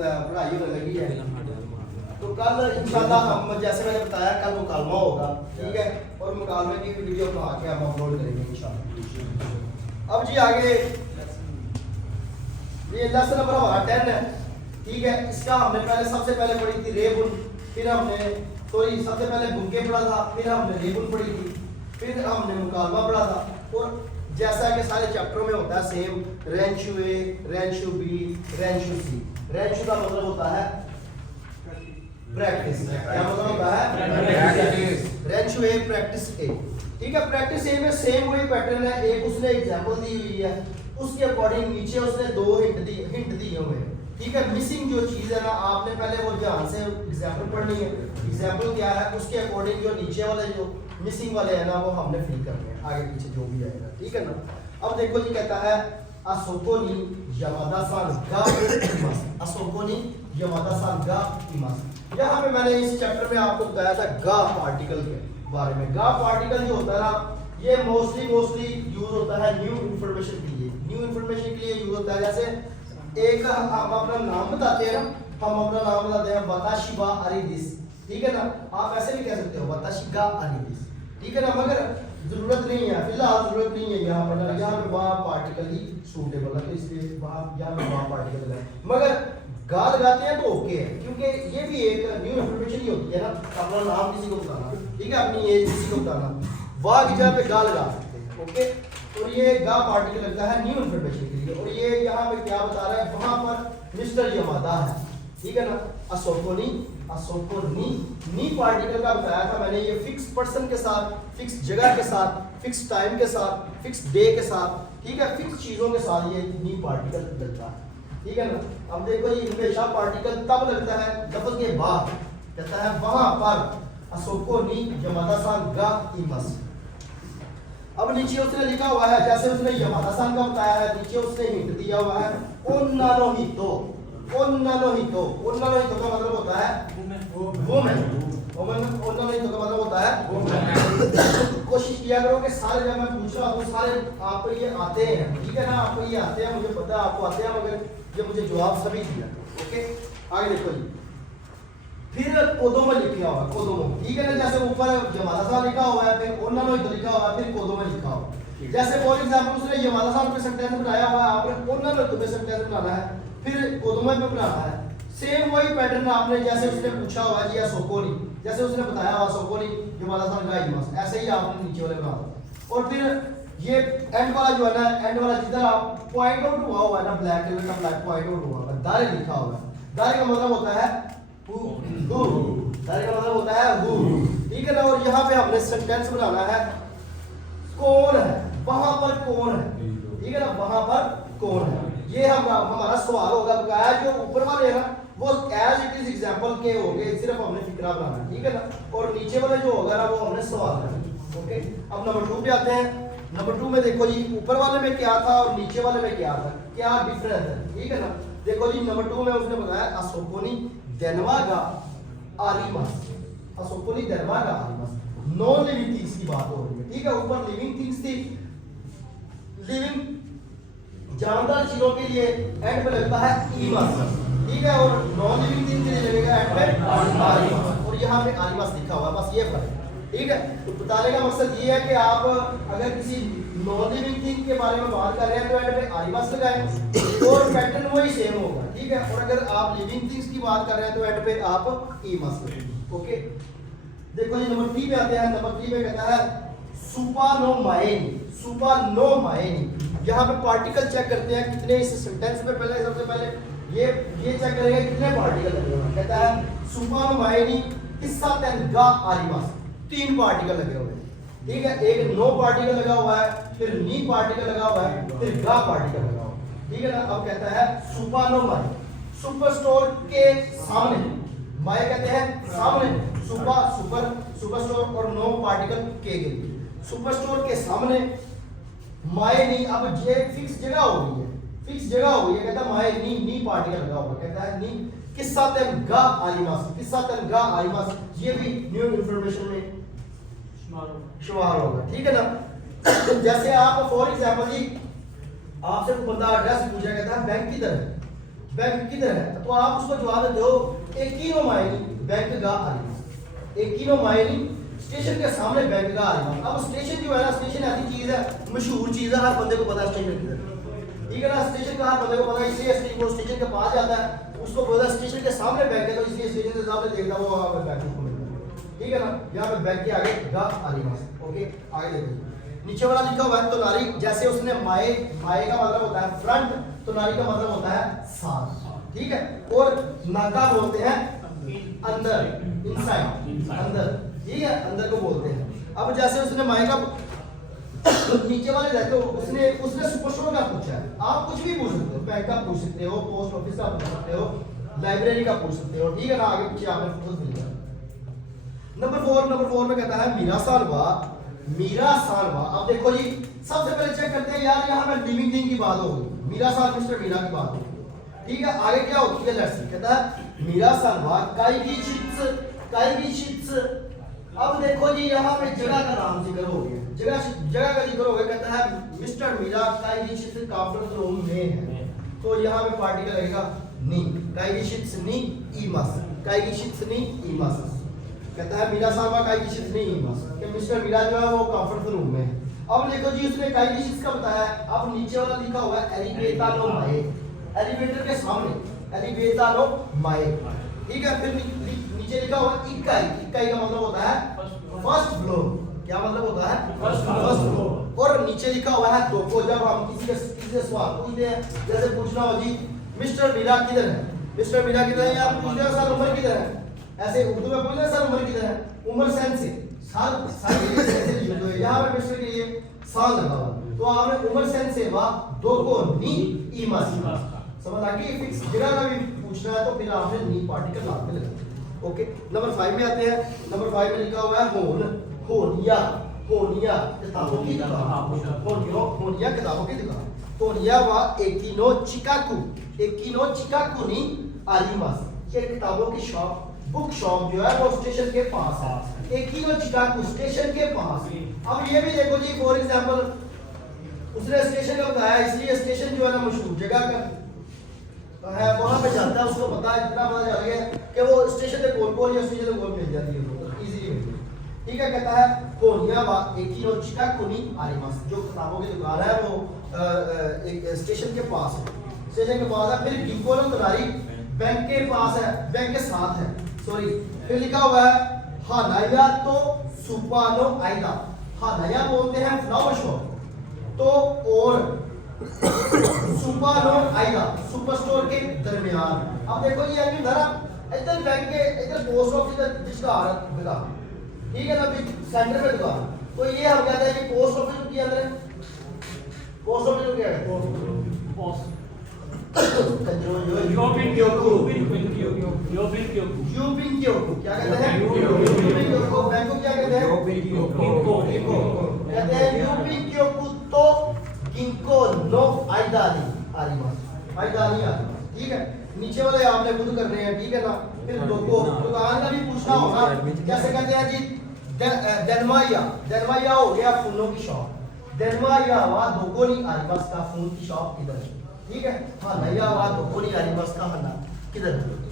पढ़ाई होने लगी है। तो कल इंशाल्लाह हम जैसे मैंने बताया कल मुकालमा होगा, ठीक है, और मुकालमे की वीडियो बना के हम अपलोड करेंगे इंशाल्लाह। अब जी आगे ये लेसन नंबर हमारा 10 है, ठीक है। इसका हमने पहले सबसे पहले पढ़ी थी रेबुन, फिर हमने सबसे पहले बुनके पढ़ा था, फिर हमने रेबुन पढ़ी थी, फिर हमने मुकालमा पढ़ा था। और जैसा कि सारे चैप्टरों में होता है सेम, रेंशु ए, रेंशु बी, रेंशु सी। रेंशु का मतलब होता है प्रैक्टिस, क्या मतलब होता है प्रैक्टिस। रेंशु ए प्रैक्टिस ए, ठीक है। प्रैक्टिस ए में सेम वही पैटर्न है, एक उसने एग्जांपल दी हुई है, उसके अकॉर्डिंग नीचे उसने दो हिंट दिए हुए हैं, ठीक है। मिसिंग जो चीज है ना, आपने पहले वो ध्यान से एग्जांपल पढ़नी है। एग्जांपल क्या है, उसके अकॉर्डिंग जो नीचे वाले जो मिसिंग वाले हैं ना वो हमने फिल करने हैं, आगे पीछे जो भी आएगा, ठीक है ना। अब देखो जी कहता है असोकोनी यमादा सान गा इमास, असोकोनी यमादा सान गा इमास। यहाँ पे मैंने इस चैप्टर में आपको बताया था गा पार्टिकल के बारे में। गा पार्टिकल जो होता है ना, ये मोस्टली यूज होता है न्यू इंफॉर्मेशन के लिए। न्यू इंफॉर्मेशन के लिए यूज होता है, जैसे एक हम अपना नाम बताते हैं ना, हम अपना नाम बताते हैं वताशिबा अरिदिस, ठीक है ना। आप ऐसे भी कह सकते हो वताशिगा अरिदिस, ठीक है ना, मगर जरूरत नहीं है, फिलहाल जरूरत नहीं है यहाँ पर। यहाँ पे वहाँ पार्टिकल ही सूटेबल है, तो इसलिए वहाँ यहाँ पे वहाँ पार्टिकल है। मगर गा लगाते हैं तो ओके है, क्योंकि ये भी एक न्यू इंफॉर्मेशन ही होती है ना, अपना नाम किसी को बताना, ठीक है, अपनी एज किसी को बताना। वाह की जगह पे गा लगा सकते हैं, ओके। और ये गा पार्टिकल लगता है न्यू इंफॉर्मेशन के लिए। और ये यहाँ पे क्या बता रहा है, वहाँ पर मिस्टर यमादा है, ठीक है ना। असोकोनी नी पार्टिकल का बताया था मैंने, ये फिक्स पर्सन के साथ, फिक्स जगह के साथ, फिक्स टाइम के साथ, फिक्स डे के साथ, ठीक है, फिक्स चीजों के साथ ये नी पार्टिकल लगता है, ठीक है ना। अब देखो ये हमेशा पार्टिकल तब लगता है लफ्ज के बाद, कहता है वहां पर असोकोनी यमादा सान गा इमस। अब नीचे उसने लिखा हुआ है, जैसे उसने यमादा सान का बताया है, नीचे उसने हिंट दिया हुआ है ओन्नानो हितो। ओन्नानो हितो का मतलब होता है वुमेन। ओन्नानो हितो का मतलब होता है वुमेन। कोशिश किया करो कि सारे जब मैं पूछ रहा हूँ सारे आपको ये आते हैं, ठीक है ना, आपको ये आते हैं, मुझे पता है आपको आते हैं, मगर ये मुझे जवाब सभी दिया, ओके। आगे देखो जी, फिर कोदोमो लिखा हुआ है, कोदोमो, ठीक है ना। जैसे ऊपर यमादा सान लिखा हुआ है, फिर ओन्नानो हितो लिखा हुआ है, फिर कोदोमो लिखा हुआ है। जैसे फॉर एग्जांपल उसने यमादा सान पे सेंटेंस बनाया हुआ है, आपने ओन्नानो हितो पे सेंटेंस बनाना है, फिर कोदोमो पे बनाना है। सेम वही पैटर्न आपने जैसे उसने पूछा हुआ जी सोकोनी, जैसे उसने बताया हुआ सोकोनी यमादा सान गा इमास, ऐसे ही आपने नीचे वाले बनाना। और फिर ये एंड वाला जो है ना, एंड वाला जिधर आप पॉइंट आउट हुआ है ना, ब्लैक कलर का ब्लैक पॉइंट आउट हुआ है, दारे लिखा हुआ है। दारे का मतलब होता है हु, दारे का मतलब होता है हु, ठीक है ना। और यहाँ पे हमने सेंटेंस बनाना है, कौन है, वहां पर कौन है, ठीक है ना, वहां पर कौन है। ये हमारा सवाल होगा, बकाया जो ऊपर वाले है ना वो एज इट इज एग्जांपल के हो गए, सिर्फ हमने फिक्रा बनाना है, ठीक है ना। और नीचे वाले जो होगा ना वो हमने सवाल करना, ओके। अब नंबर 2 पे आते हैं। नंबर 2 में देखो जी ऊपर वाले में क्या था और नीचे वाले में क्या था, क्या डिफरेंस है, ठीक है ना। देखो जी नंबर 2 में उसने बताया असोकोनी देनवागा आरिमास, असोकोनी देनवागा आरिमास, नॉन लिविंग थिंग्स की बात हो रही है, ठीक है। ऊपर लिविंग थिंग्स थी, लिविंग जानदार चीजों के लिए एंड पे लगता है ईमास, ठीक है, और नॉन लिविंग थिंग के लिए लगेगा एंड पे आरिमास। और यहाँ पे आरिमास लिखा हुआ है, बस ये फर्क है, ठीक है। तो बताने का मकसद ये है कि आप अगर किसी नॉन लिविंग थिंग के बारे में बात कर रहे हैं तो एंड पे आरिमास लगाएं और पैटर्न वही सेम होगा, ठीक है। और अगर आप लिविंग थिंग्स की बात कर रहे हैं तो एंड पे आप ईमास लगाएं, ओके। देखो जी नंबर 3 पे आते हैं। नंबर 3 पे कहता है सुपानोमाएनी, सुपानोमाएनी। यहाँ पे पार्टिकल चेक करते हैं कितने इस सेंटेंस में, पहले सबसे पहले ये चेक करेंगे कितने पार्टिकल लगे हुए हैं। कहता है सुपानोमाएनी किस्सा तेन गा आरिमास, 3 पार्टिकल लगे हुए हैं, ठीक है। एक नो पार्टिकल लगा हुआ है, फिर नी पार्टिकल लगा हुआ है, फिर गा पार्टिकल लगा हुआ है, ठीक है ना। अब कहता है सुपानोमाई, सुपर स्टोर के सामने, माए कहते हैं सामने, सुपर स्टोर और नो पार्टिकल के लिए, सुपर स्टोर के सामने माए नी। अब ये फिक्स जगह हो गई है, फिक्स जगह हो गई है, कहता है माए नी पार्टिकल लगा हुआ, कहता है नी किस्सा तेन गा आरिमास, किस्सा तेन गा आरिमास, ये भी न्यू इंफॉर्मेशन में शुमार होगा, ठीक है ना। जैसे आप फॉर एग्जांपल जी आपसे कोई बंदा एड्रेस पूछा, कहता है बैंक किधर है, बैंक किधर है, तो आप उसको जवाब देते हो एकीनो माइली बैंक गा आरिमास। एकीनो माइली स्टेशन के सामने बैंक गा आरिमास। अब स्टेशन जो है ना, स्टेशन ऐसी चीज है, मशहूर चीज है, हर बंदे को पता है स्टेशन किधर है, ठीक है ना। स्टेशन का हर बंदे को पता है, इसलिए वो स्टेशन के पास जाता है, उसको पता है स्टेशन के सामने बैंक है, तो इसलिए स्टेशन के सामने देखता है वो वहां पे बैंक को मिलता है, ठीक है ना। यहाँ पे बैंक के आगे गा आरिमास। ओके, आगे देखिए नीचे वाला लिखा हुआ है तो नारी, जैसे उसने माए, माए का मतलब होता है फ्रंट, तो नारी का मतलब होता है साथ, ठीक है। और नाका बोलते हैं अंदर, इनसाइड, अंदर, ठीक है, अंदर को बोलते हैं। अब जैसे उसने माए का नीचे वाले देखो, उसने सुपर स्टोर का पूछा है, आप कुछ भी पूछ सकते हो, बैंक का पूछ सकते हो, पोस्ट ऑफिस का पूछ सकते हो, लाइब्रेरी का पूछ सकते हो, ठीक है ना। आगे पीछे आपने खुद मिल जाए। नंबर 4 में कहता है मीरा सालवा, मीरा सालवा। अब देखो जी, सबसे पहले चेक करते हैं यार, यहाँ पे लिविंग थिंग की बात होगी, मीरा साल मिस्टर मीरा की बात होगी, ठीक है। आगे क्या होती है, लेट्स सी, कहता है मीरा सालवा काईगी चिट्स। अब देखो जी, यहाँ पे जगह का नाम जिक्र हो गया, जगह का जिक्र हो गया। कहता है मिस्टर मीरा काईगी चिट्स कॉन्फ्रेंस रूम में है, तो यहाँ पे पार्टिकल लगेगा नी, काईगी चिट्स नी ईमस, काईगी चिट्स नी ईमस। कहता है मीरा साहब काईगी चिट्स नी ईमस, कि मिस्टर मीरा जो है वो कॉन्फ्रेंस रूम में है। अब देखो जी, उसने काईगी चिट्स का बताया। अब नीचे वाला लिखा हुआ है एलिवेटर नो माए, एलिवेटर के सामने, एलिवेटर नो माए, ठीक है। फिर नीचे लिखा हुआ इकाई, इकाई का मतलब होता है फर्स्ट फ्लोर, क्या मतलब होता है फर्स्ट फ्लोर। और नीचे लिखा हुआ है दोको, जब हम किसी से सवाल पूछते हैं, जैसे पूछना हो जी मिस्टर मीरा किधर है, मिस्टर मीरा किधर है, या पूछते हैं सर उमर किधर है, ऐसे उर्दू में पूछते हैं सर उमर किधर है, उमर सेंस से साल से जुड़े हुए, यहाँ पे मिस्टर के लिए साल लगा हुआ, तो आपने उमर सेंस से वा दोको नी ईमस, समझ आ गई। फिक्स जगह का भी पूछना है तो फिर आपने नी पार्टिकल लाभ में लगाना। ओके, नंबर 5 में आते हैं। नंबर 5 में लिखा हुआ है होनिया, होनिया किताबों की दुकान, होनिया किताबों की दुकान। होनिया वा एकिनो चिकाकू नी आरिमास, ये किताबों की शॉप, बुक शॉप जो है वो स्टेशन के पास है, एकिनो चिकाकू स्टेशन के पास। अब ये भी देखो जी, फॉर एग्जांपल उसने स्टेशन का बताया, इसलिए स्टेशन जो है ना मशहूर जगह का है, वहां पे जाता है, उसको पता है, इतना पता चल गया कि वो स्टेशन पे कोल या स्टेशन पे कोल मिल जाती है, तो इजीली मिल जाती है, ठीक है। कहता है कोनिया वा एकिनो चिकाकू नी आरिमास, जो किताबों की दुकान है वो एक स्टेशन के पास है, स्टेशन के पास है। फिर गिकोनो तनारी बैंक के पास है, बैंक के साथ है, सॉरी। फिर लिखा हुआ है हानाया तो सुपानो आइदा, हानाया बोलते हैं फ्लावर शॉप, तो और सुपानो आइदा सुपर स्टोर के दरमियान। अब देखो ये अभी धरा इधर बैंक के, इधर पोस्ट ऑफिस जिसका दुकान, ठीक है ना, सेंटर में दुकान, तो ये हम कहते हैं कि पोस्ट ऑफिस के अंदर, पोस्ट ऑफिस क्या है, पोस्ट यूबिन क्योकू, क्या कहते हैं, यूबिन क्योकू। बैंक को क्या कहते हैं, कहते हैं यूबिन क्योकू तो गिंको नो आइदानी आरिमास, आइदानी आरिमास, ठीक है। नीचे वाले आपने खुद करने हैं, ठीक है ना। फिर दोको दुकान का भी पूछना होगा, जैसे कहते हैं जी डेनमाया, डेनमाया हो गया फूलों की शॉप, डेनमाया वा दोकोनी आरिमास का फूल की शॉप किधर है, ठीक है। हाँ नया वा दोकोनी आरिमास का हना किधर है।